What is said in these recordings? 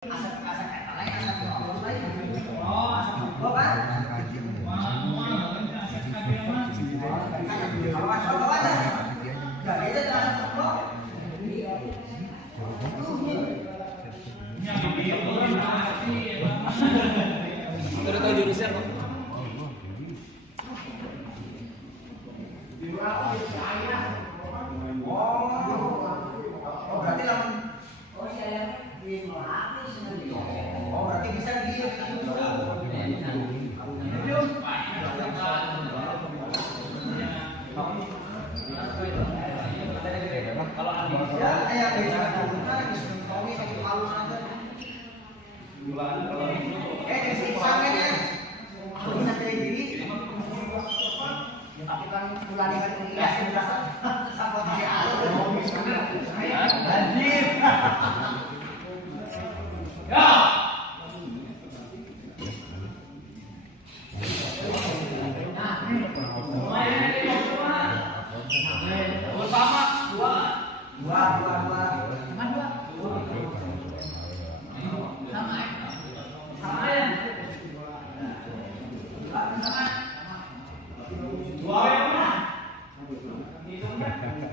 Udah tahu jurusnya kok. Berarti lawan berarti bisa di Kalau ya kayak bisa disuruh satu halus aja. Sih samanya aku bisa kayak gini. Tapi kan bulan kan kuliah sudah sampai di alus. Anjir. Ya.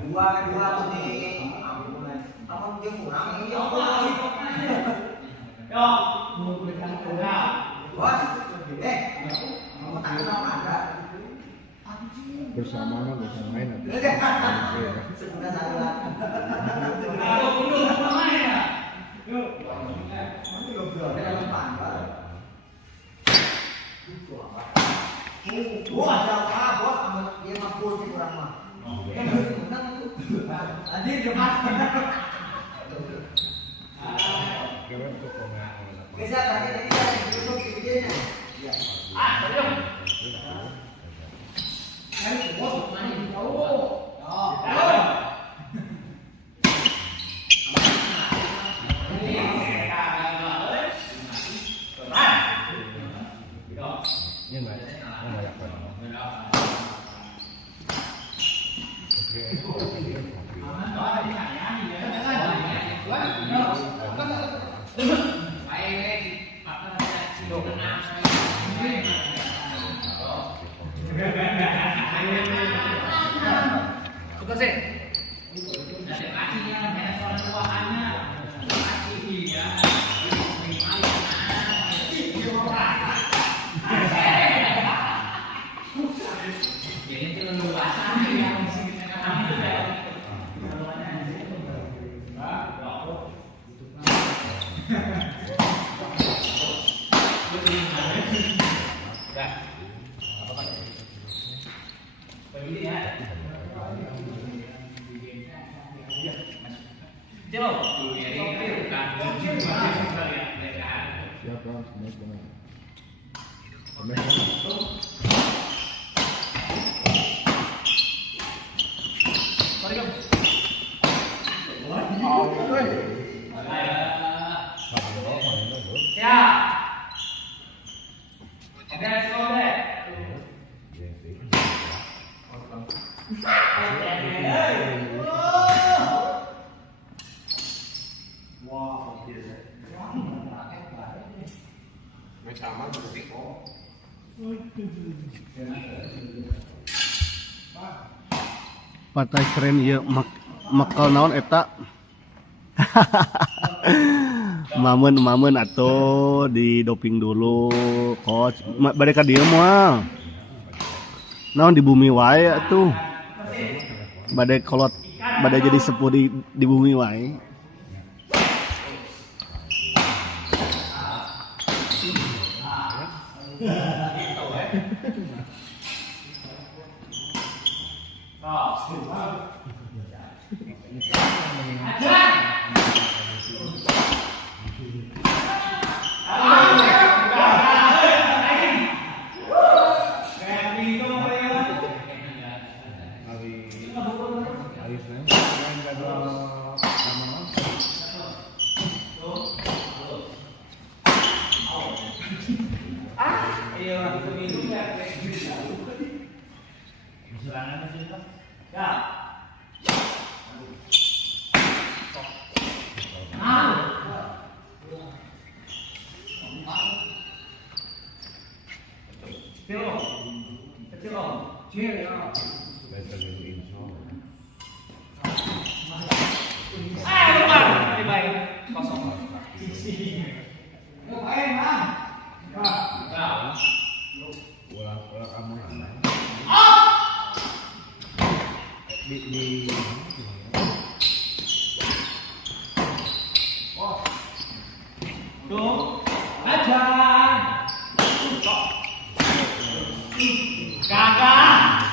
Dua ini apa dia kurang ini bos mau tak sama ada bersama main nanti. sudah salah wah ada bos dia mampu sih kurang mah Adik cepat. Bisa tadi duduk videonya. Belum. Hari bos main tahu. Partai keren ya makal naon eta. Mamen atau di doping dulu coach bade ka dieu moal. Naon di bumi wae atuh. Bade kolot bade jadi sepuh di bumi wae. Kecil om. Kecil om. Kecil ya. Lupa. Baik. Kosong. Yuk main Bang. Nah. Ulang kamu mana? Di Tuh. Aja. Kakak.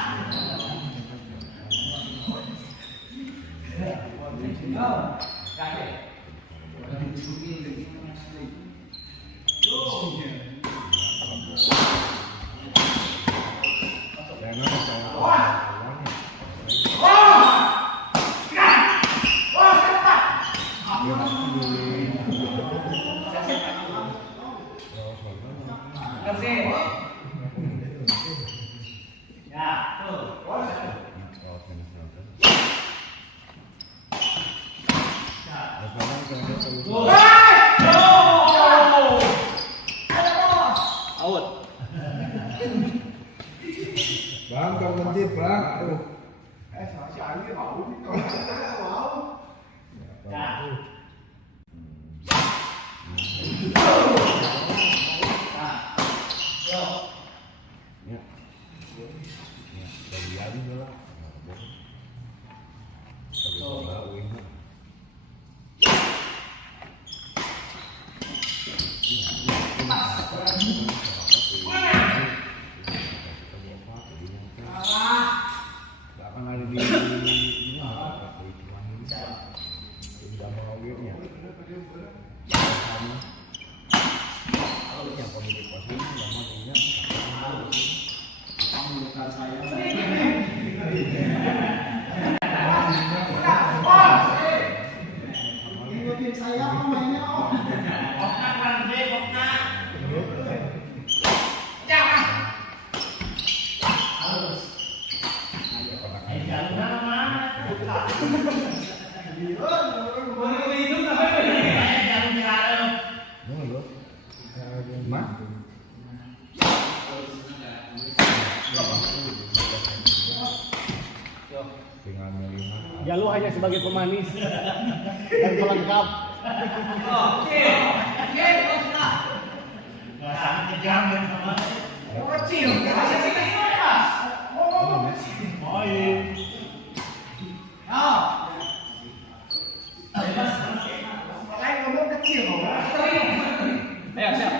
Bang, kau mentir bang. Tuh. Jalu hanya sebagai pemanis dan pelengkap. Kecil. Makanya ngomong kecil kok. Ayo siap.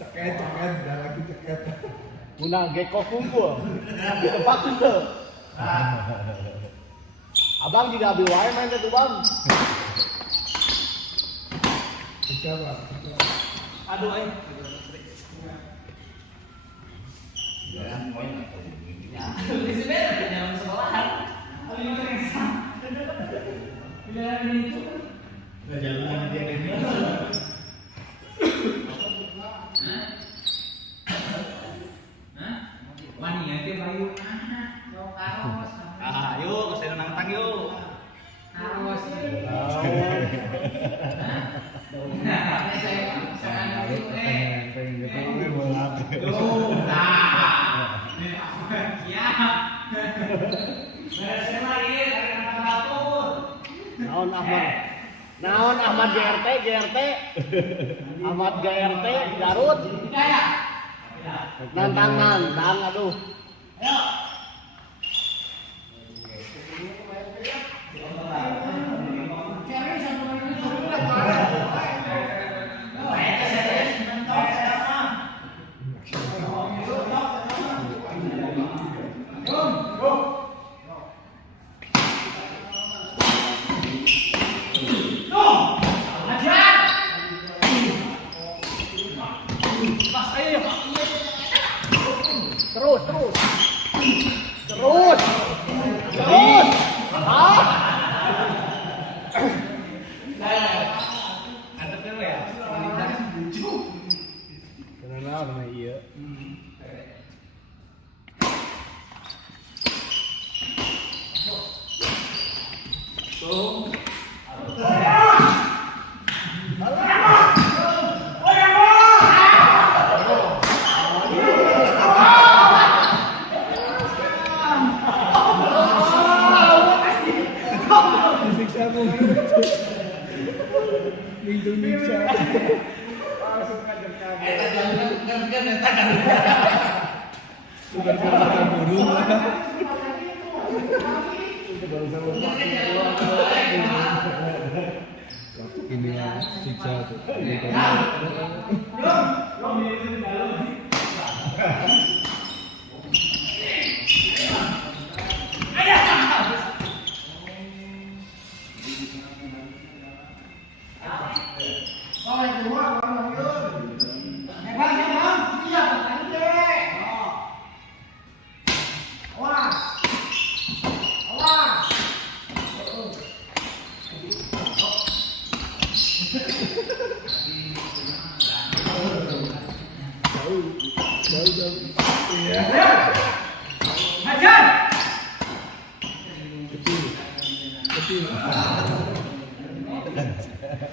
Ceket, dah lagi ceket. Undang geko kumpul di tempat itu. Abang juga ambil wae main itu bang. Bisa bang. Aduh ayo. Di sini ada sekolahan. Wani ya dia bayu. Yuk, saya nang yuk. Harus. Naon Ahmad. Naon Ahmad GRT Ahmad GRT Garut. Nantang aduh. Terus. Bukan kata burung. Itu baru sama. Ini yang siksa tuh.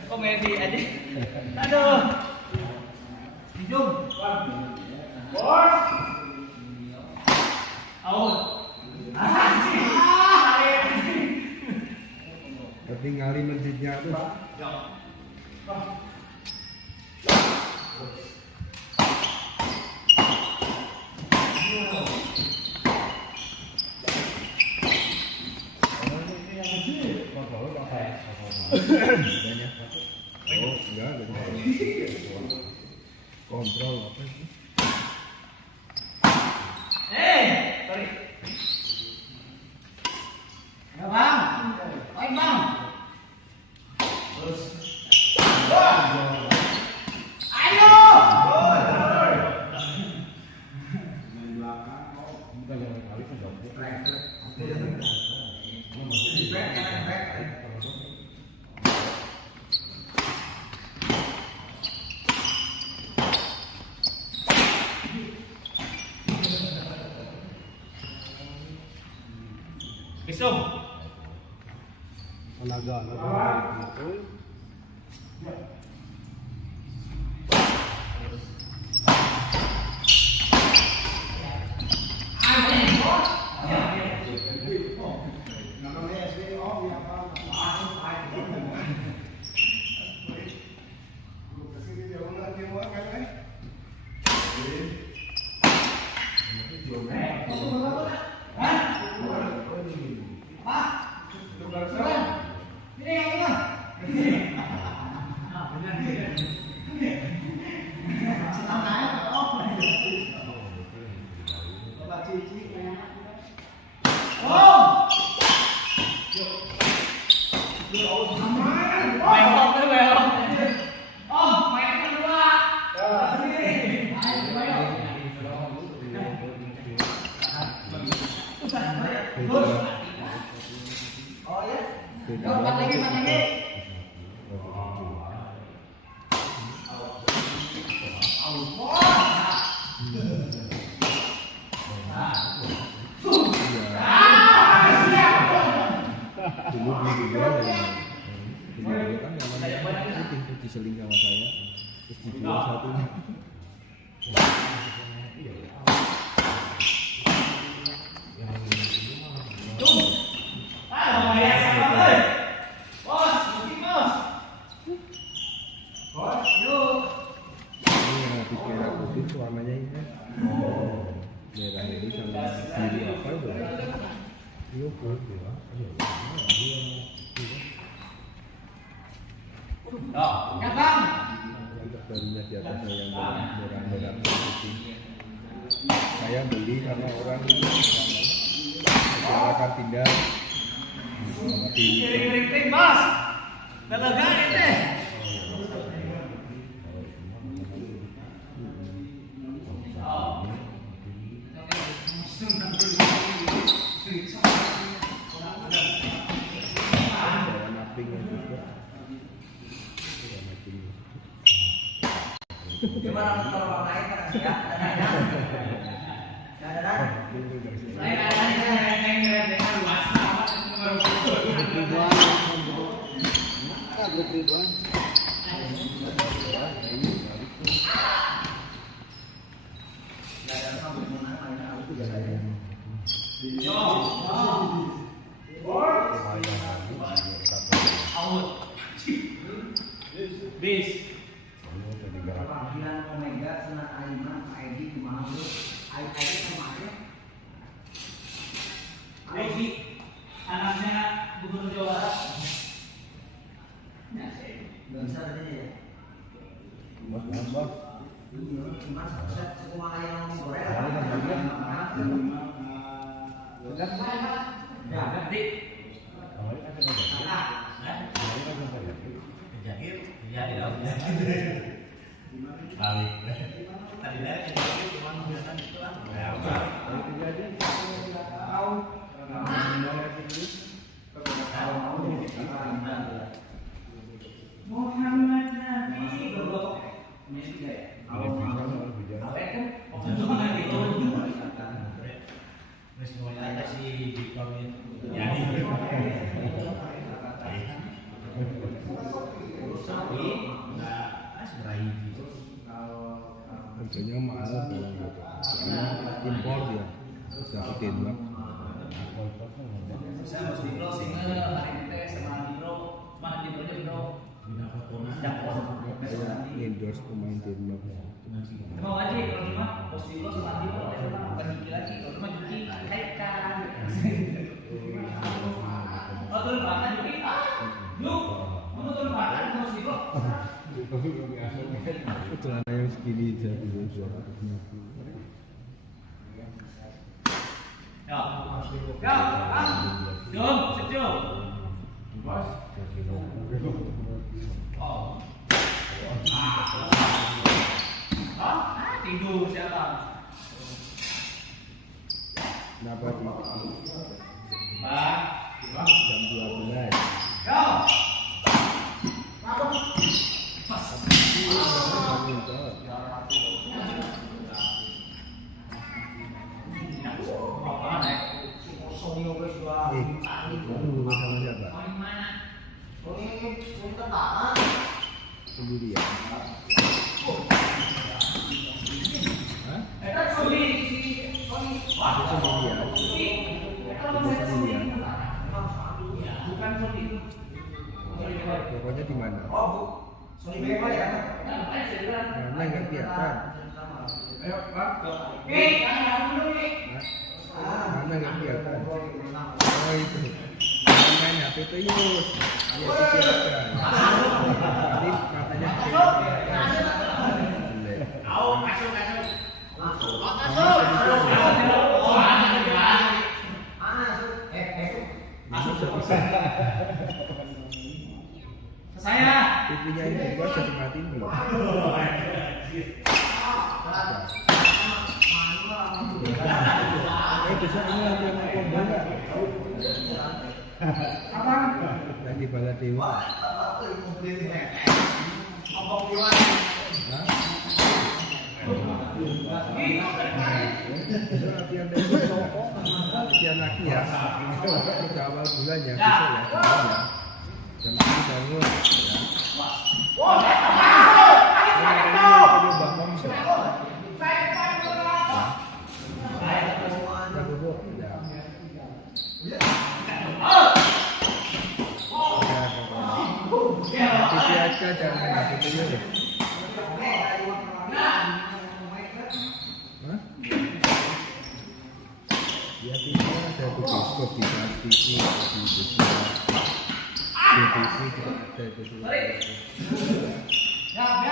Komedi aja. Aduh. Hidung. Bos. Out. Tapi ngali masjidnya tuh. Oh, enggak ada. Kontrol apa sih? Sorry. Ya bang, baik bang. Terus. Ayo. Besok. Tenaga. Diseling sama saya terus dijual satunya. Warnanya ini merah ini sama biru apa itu? Biru putih ya. Ya bang. Barunya di atasnya yang merah-merah putih. Saya beli karena orang ini akan pindah. Kering-kering bos. Lelegan ini. Gimana kalau orang lain kan ya? Bis. Kemudian Omega senang Aiman, ID kumaha bro? ID sama aja. Ayo anaknya Gubernur Jawa Barat. Nah, Bisa aja ya. Bos, bos. Mas, sekumaha yang ngomong Korea. ya ganti. Jadi dong. Balik. Tadi dari cuma kelihatan itu lah. Muhammad Nabi ini juga ya. Awet kan? Itu kan itu. Terus mulai ada si Bitcoin itu. Jadi. Tapi enggak seberai gitu. Harganya mahal gitu. Soalnya impor dia. Dapetin bang. Saya harus di closing hari ini teh sama Dino, mana Dino aja Dino. Endorse pemain Denmark. Mau aja kalau cuma pos di close sama Dino, bukan Juki lagi, kalau cuma Juki kaitkan. Oh turun pantai Juki, Juk, mau turun pantai mau di close. Celana yang segini jadi 250. Ya, Bang, Jom, sejuk. Oh. Tidur siapa? Kenapa di Bang, jam 12? Yo. Dulu sama siapa? Sendirian. Hah? Sendirian. Sendirian. Pokoknya di mana? Mana nggak kelihatan? Mana nggak kelihatan? Oh itu. Main HP itu yuk. Iya kelihatan. Ini matanya kelihatan. Saya. TV-nya ini gua jadi matiin belum? Besok ini lagi yang mau bola. Apa? Lagi bala dewa. Besok latihan dari latihan lagi ya. Sudah awal bulan ya, besok ya. Jam 7 bangun. TV aja jangan main HP ya. Hah? Ya TV ada di bioskop di TV, di TV juga ada itu semua. Ya.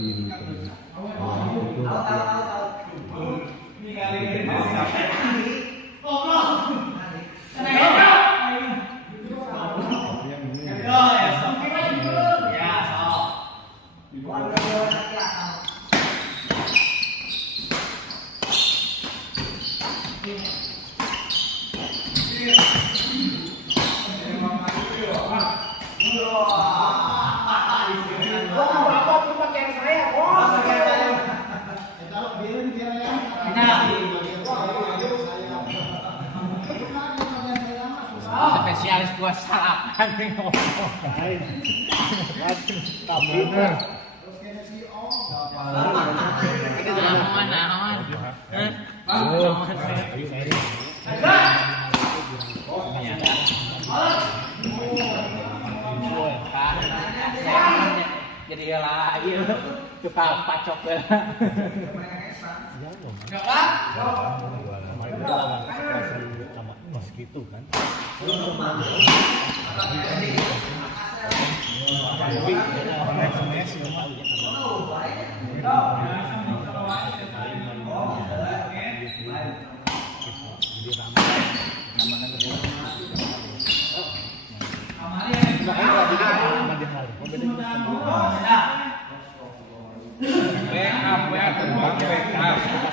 Kiri. Apapun pakaian saya, bos. Spesialis buat sarapan nih. Jadi lah, iya, tukang pacok lah. Gitu kan.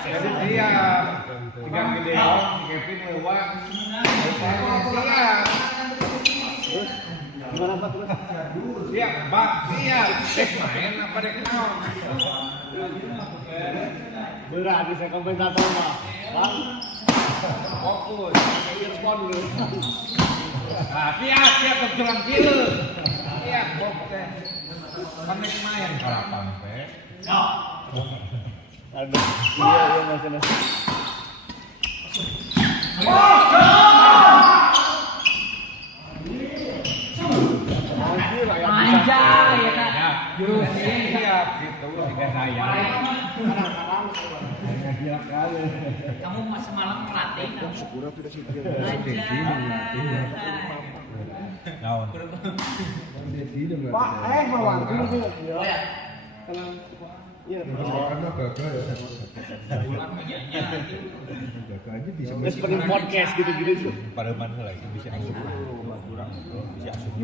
Jadi dia tinggal gede, Kevin lewat. Gimana Pak terus? Siap, Bang. Siap. Main apa dek naon? Berat bisa komentator mah. Bang, Fokus. respon dulu. Nah, siap kebetulan kieu. Siap, Bob teh. Panik main harapan teh. Aduh, iya masalah. Anjay, ya kan? Jurus siap gitu jika saya. Kamu semalam melatih kan? Naon? Pak, lawan dulu. Iya, Karena gagal ya. Gagal aja bisa. seperti podcast gitu-gitu. Pada mana lagi bisa asup. Kurang bisa asup.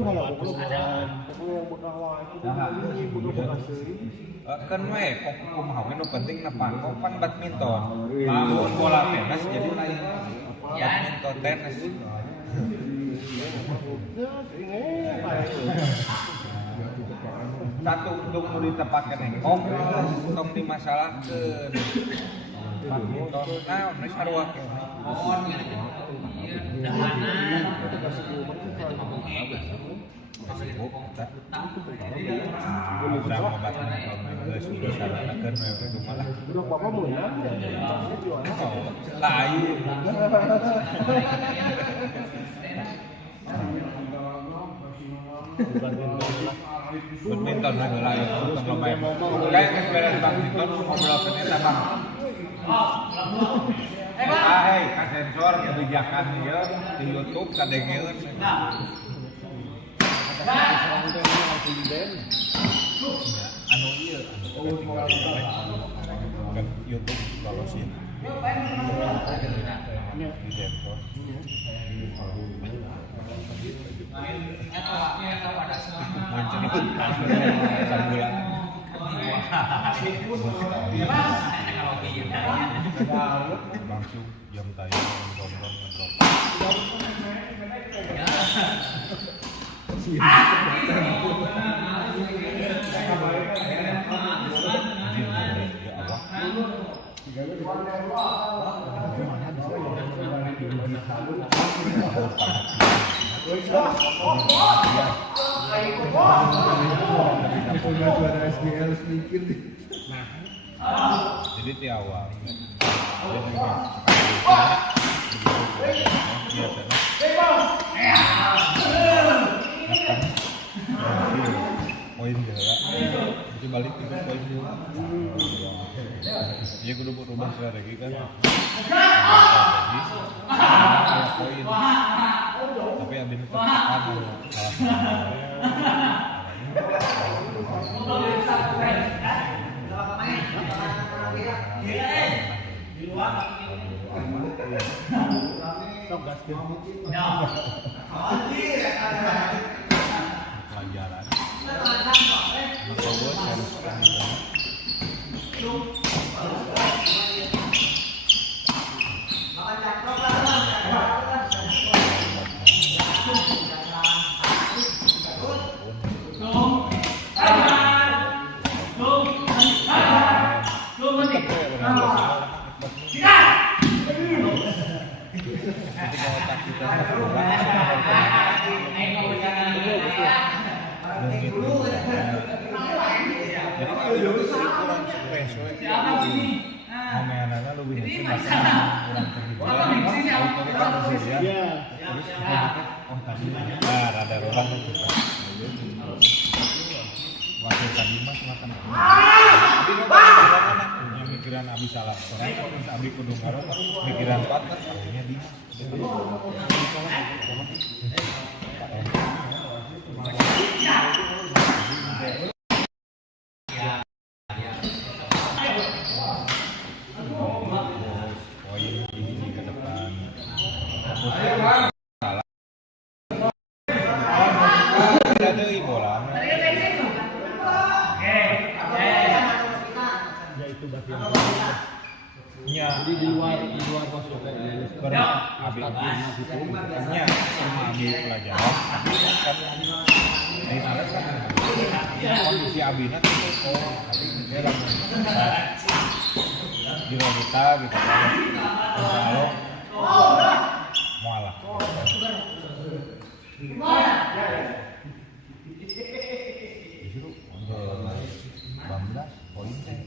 Kan we kok kumaha we nu penting napangko pan badminton. Lamun bola tenis jadi lain. Badminton tenis. Satu dung nu ditepakeun engkong tong dimasalahkeun. Badminton naon we sarua kene. Udah papa menang. Lain. Badminton lah lain untuk main. Kayak kesempatan badminton ngobrol ternyata bang. Hei, kan sensor kebijakan dia di YouTube kadengeun. Anu ieu kan YouTube lolosin. Di sensor. Muncul sambulan. Langsung jam tayang nonton ngedrop. Juara SBL sedikit. Jadi di awal poin gitu ya. Jadi balik itu poin dulu. Iya kudu berubah strategi kan. Poin. Tapi abis itu pelajaran. dulu. Jadi kalau itu sih kurang sukses. Siapa sini? Momenannya lebih Ini mungkin macam kurang terhitung. Orang di sini Ya. Terus kita oh tadi rada orang kita. Waktu tadi mas makan. Tapi anak punya mikiran abi salah. Soalnya terus abi kudu karo mikiran partner akhirnya di. Jadi di luar pasukan ini Abisnya sama abi pelajaran kan dari sana kan kondisi abina itu tapi dia langsung di wanita gitu kan kalau mualaf justru untuk 18 poin teh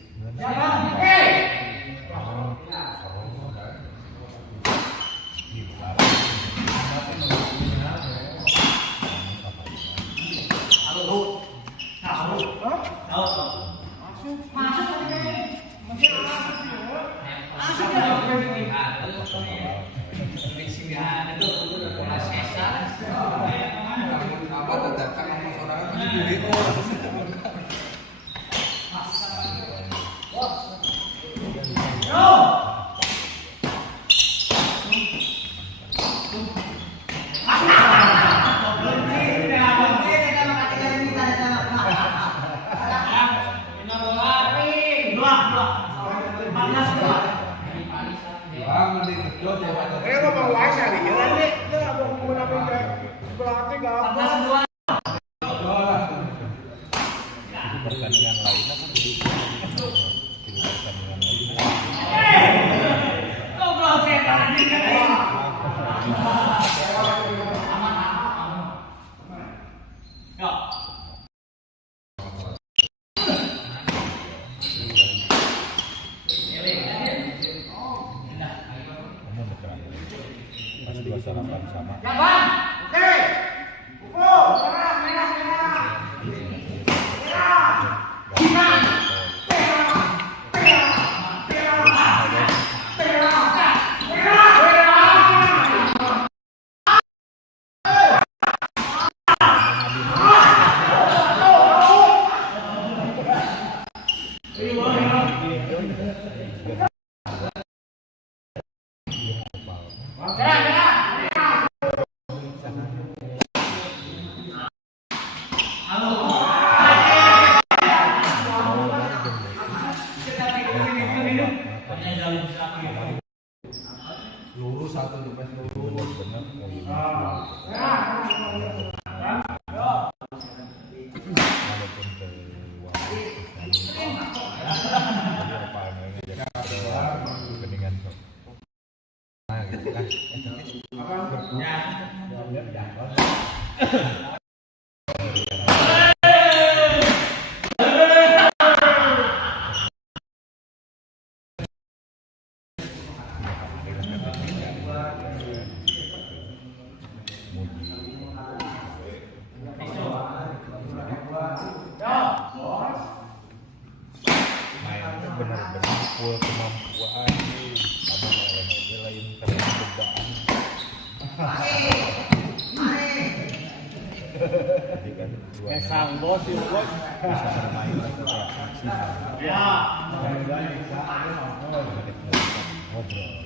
pertandingan lainnya kan jadi pertandingan lainnya kamu beneran pas 28 sama lurus satu depan lurus. Benar-benar full kemampuan abang oleh lain karena beban jadi kan sang bos bisa bermain maksimal ya ngobrol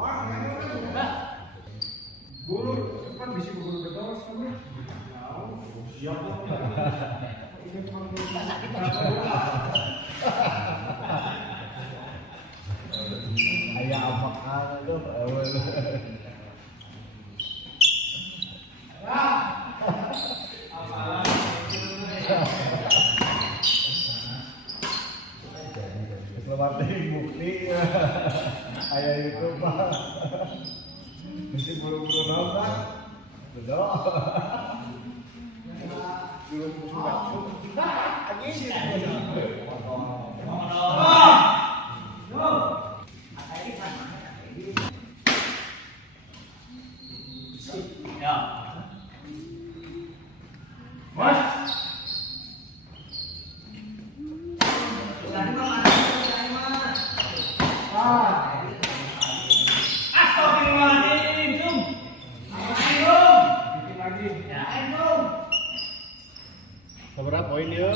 Guru kan bisa guru betul kan? Ayah apakah itu? Selamat bukti ayah itu pak mesti buru-buru nonton betul Berapa poin dia?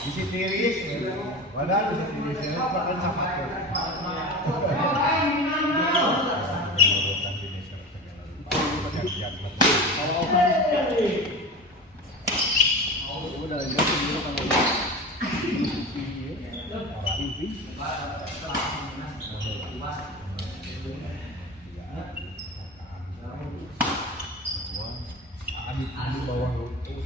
Isi tiris, padahal isi tirisnya pakai sama tuh. Adit bawah lutut,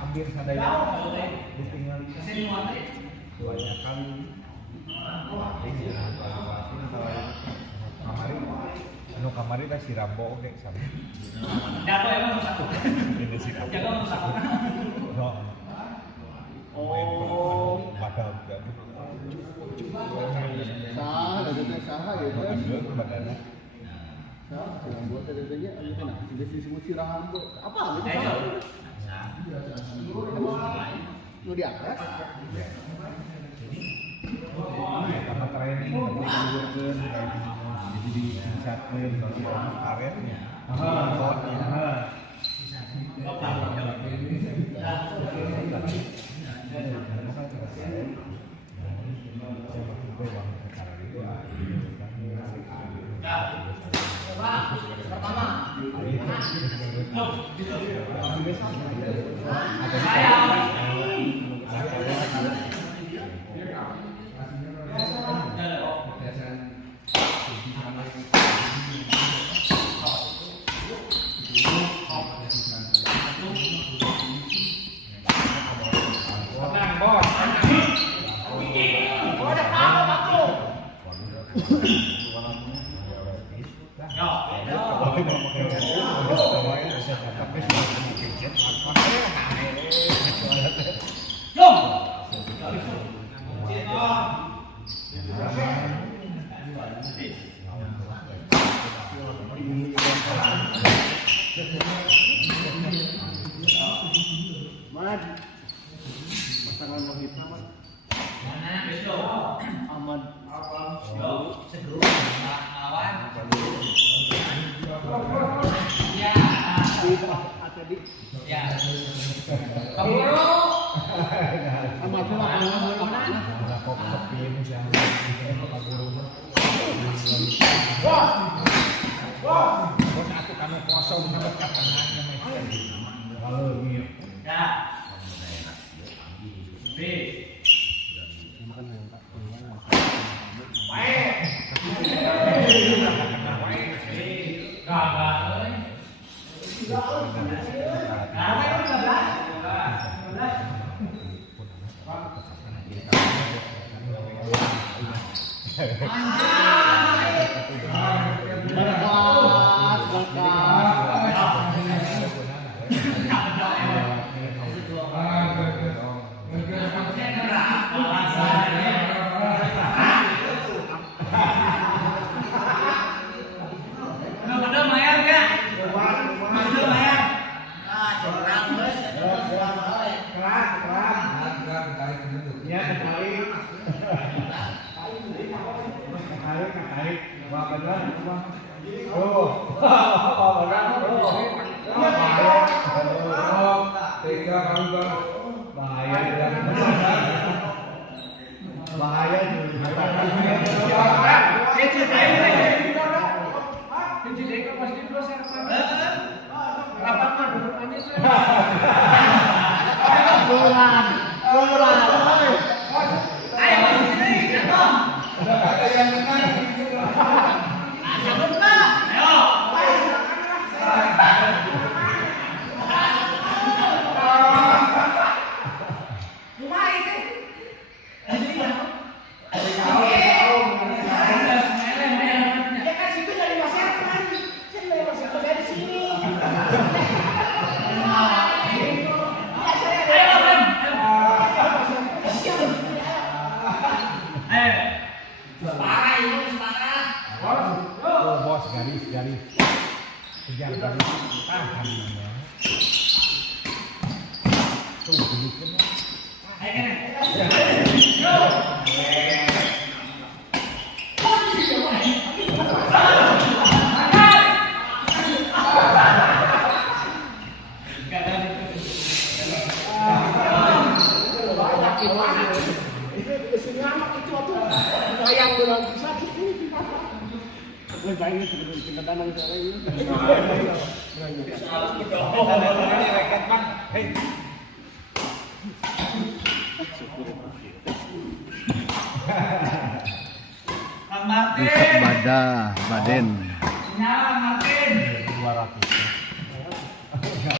hampir sadaya ditinggal banyak kali kamari teh si Rambo oke sama Jago emang satu. ini si Rambo Jago satu. oh padahal Sah, ada sah ya. ada badannya Yang buat tadi aja kan distribusi Rambo. Apa gitu? Lu di atas? karena training jadi disatuin karetnya Pasangan wanita Ahmad. ATD Ya. Kaburu. Ada kok kopi misalnya Pak Guru. Bos aku kanu kosong nyebut kapanannya lalu gitu. Ya. B. Bos garis kejar garis tahan ya. Tuh bikin. Bang Martin. Besok Baden. Nyala Martin. 200.